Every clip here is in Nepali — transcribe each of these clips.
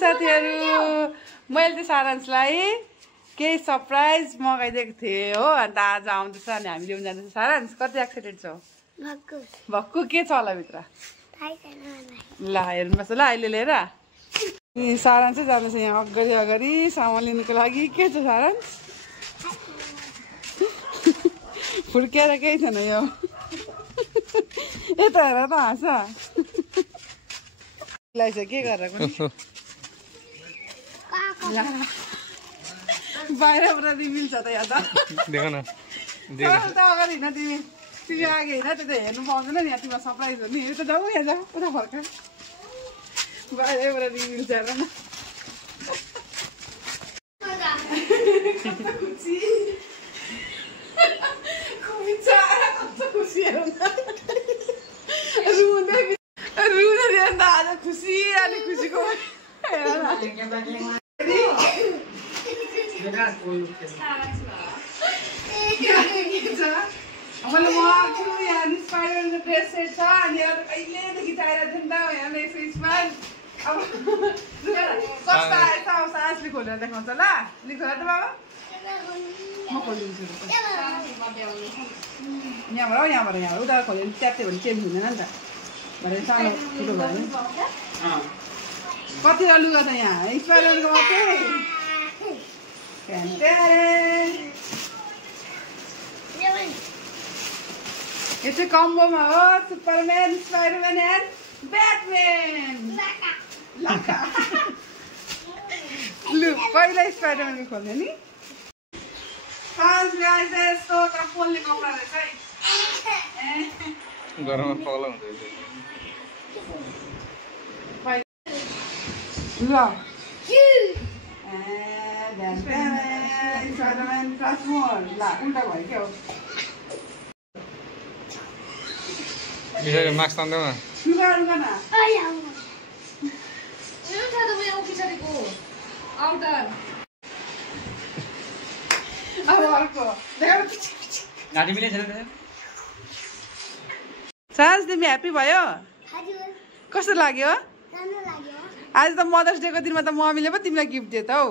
साथीहरु मैले चाहिँ सारांशलाई केही सरप्राइज मगाइदिएको थिएँ हो अन्त आज आउँदैछ अनि हामी लिन जाँदैछ सारांश कति एक्साइटेड छौ भक्कु के छ होला भित्र ल हेर्नुपर्छ ल अहिले लिएर सारांश चाहिँ जाँदैछ यहाँ अगाडि सामान लिनुको लागि के छ सारांश फुर्केर केही छैन यो यता हेर त हाँस के गरेर बाहिरबाट रिमिल छ त यहाँ त अगाडि हिँड तिमी तिमी अघि हिँड त्यो त हेर्नु पाउँदैन नि यहाँ तिमीलाई सरप्राइज हो नि यता जाऊ यहाँ जाऊ उता फर्का बाहिरबाट रिमिल छ हेर न आज खुसी अनि खुसीको मैले मगाएको छु यहाँ स्पाइडरको ड्रेस सेट छ अनि यहाँ त कहिलेदेखि चाहिरहेको थियो नि त यहाँ फेसमा अब कस्तो आएछ अब सासले खोलेर देखाउँछ ल लेख्छ त बाबा म खोलिदिन्छु यहाँबाट उता खोल्यो भने च्याप्यो भने चेन्ज हुँदैन नि त भरे सानो ठुलो भयो नि कतिवटा लुगा छ यहाँ स्पाइडरको मात्रै यो चाहिँ कम्बोमा हो सुपरम्यान स्पाइडरम्यान एन्ड ब्याटम्यान लु पहिला स्पाइडरम्यानको खोल्ने नि यस्तो पोल्ने कपडा रहेछ है गरममा पगला हुँदैछ ल स्पाइडरम्यान प्लस मोर ल उल्टा भयो क्या हो मास्क तान्दैमा लुगा लुगा न अब अर्को सास तिमी ह्याप्पी भयो कस्तो लाग्यो आज त मदर्स डेको दिनमा त मम्मीले पो तिमीलाई गिफ्ट दियो त हौ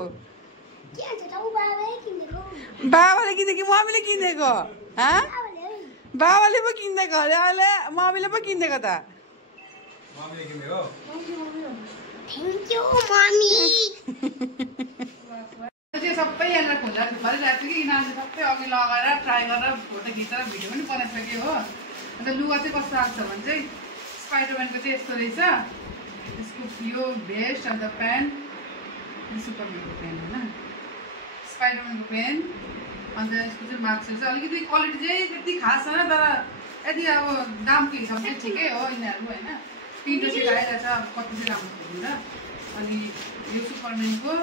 बाबाले किनेको मम्मीले किनेको बाबाले पो किनिदिएको अरे अहिले मम्मीले पो किनिदिएको त सबै यहाँनिर खोल्दा भरिरहेको थियो कि यिनीहरूले सबै अघि लगाएर ट्राई गरेर फोटो खिचेर भिडियो पनि बनाइसक्यो हो अन्त लुगा चाहिँ कस्तो लाग्छ भने चाहिँ स्पाइडरम्यानको चाहिँ यस्तो रहेछ यसको यो भेस्ट अन्त प्यान्ट सुपरम्यानको प्यान्ट होइन स्पाइडरम्यानको प्यान्ट अन्त यसको चाहिँ मार्क्स रहेछ अलिकति क्वालिटी चाहिँ त्यति खास छैन तर यदि अब दामको हिसाबले चाहिँ ठिकै हो यिनीहरू होइन तिनवटा चाहिँ आइरहेछ अब कति चाहिँ राम्रो खोलेर अनि यो सुपरम्यानको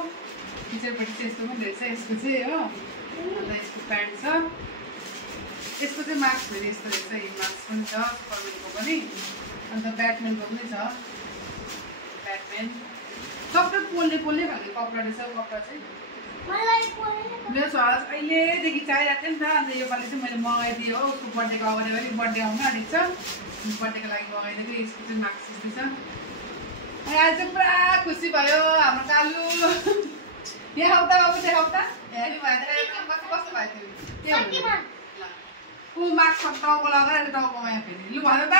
पिछेपट्टि चाहिँ यस्तो पनि रहेछ यसको चाहिँ हो अन्त यसको प्यान्ट छ यसको चाहिँ मार्क्स फेरि यस्तो रहेछ यो मार्क्स पनि छ सुपरम्यानको पनि अन्त ब्याटम्यानको पनि छ ब्याटम्यान सबै पोल्ने खालको कपडा रहेछ कपडा चाहिँ मेरो छोरा अहिलेदेखि चाहिरहेको थियो नि त अन्त योपालि चाहिँ मैले मगाइदिएँ हो उसको बर्थडेको अगाडि बर्थडे आउनु आँटेको छ बर्थडेको लागि मगाइदिएको यसको चाहिँ मार्क्स यस्तै छ अनि आज चाहिँ पुरा खुसी भयो हाम्रो कालु यहाँ आउँदा बाबु देखाउ त हेर्नु भयो कस्तो भयो त्यो ऊ मार्क्स टाउको लगाएर टाउकोमा यहाँ फेरि लु भन त